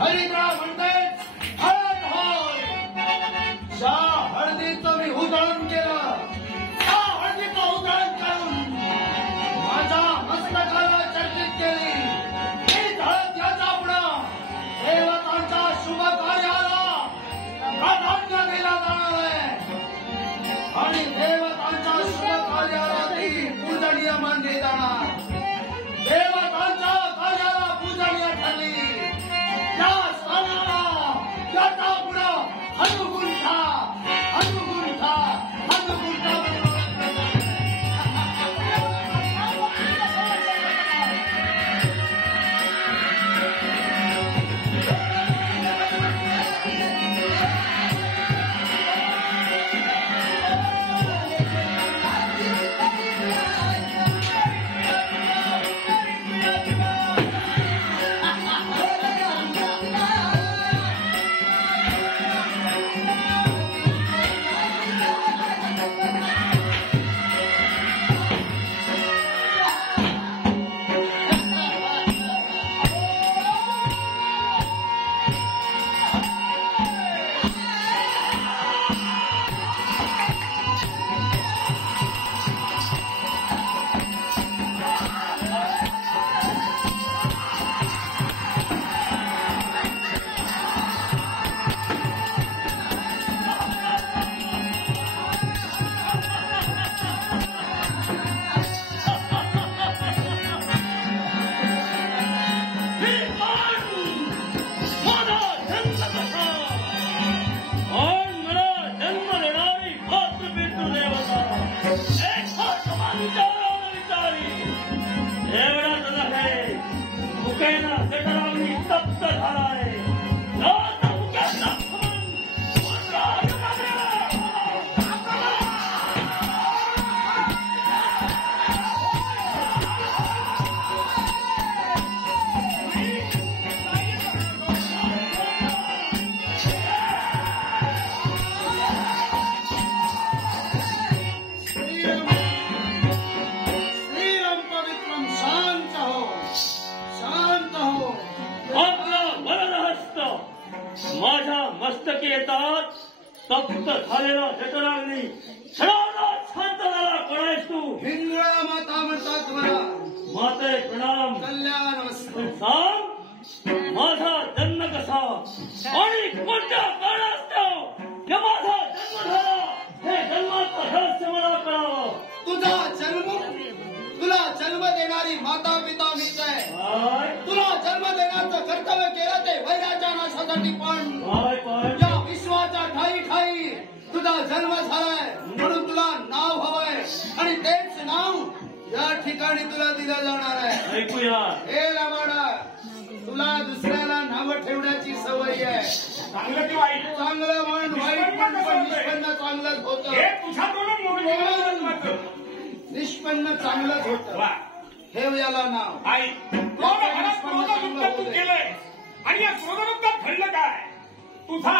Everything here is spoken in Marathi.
हरिद्रा म्हणतेच हळद होय. ज्या हळदीचं मी उधळण केलं त्या हळदीचं उधळण करून माझ्या मस्तकाला चर्चित केली. हीच हळद याचा पुढं देवतांच्या शुभ कार्याला प्राधान्य दिला जाणार आहे आणि देवतांच्या शुभ कार्याला ती पूजनीय मानली जाणार. देवतांच्या कार्याला पूजनीय ठरली त्या स्थानाला याचा पुढं हनुगुंठा हनुगुंठा हनुगुंठा माझ्या मस्तकी येतात तप्त झालेला जठराग्नी क्षणाला शांत झाला. कळायस तू हिंगळा माता म्हणतात मला माते प्रणाम. कल्याण सांग माझा जन्म कसा आणि कोणत्या कारणास्तव या माझा जन्म झाला हे जन्माचं रहस्य मला कळावं. तुला जन्म देणारी माता पिता मीच आहे. तुला जन्म देण्याचं कर्तव्य केलं ते वैराच्या नाशासाठी. पण या विश्वाच्या ठाई ठाई तुझा जन्म झालाय म्हणून तुला नाव हवंय आणि तेच नाव या ठिकाणी तुला दिलं जाणार आहे. ऐकूया हे लबाडा, तुला दुसऱ्याला नाव ठेवण्याची सवय आहे. चांगलं की वाईट? चांगलं म्हण वाईट म्हण पण निष्पन्न चांगलंच होतं. हे तुझ्याकडून निष्पन्न चांगलंच होतं. ठेव याला नाव. आई क्रोधमुक्त तू केलंय आणि या क्रोधमुक्तात घडलं काय? तुझा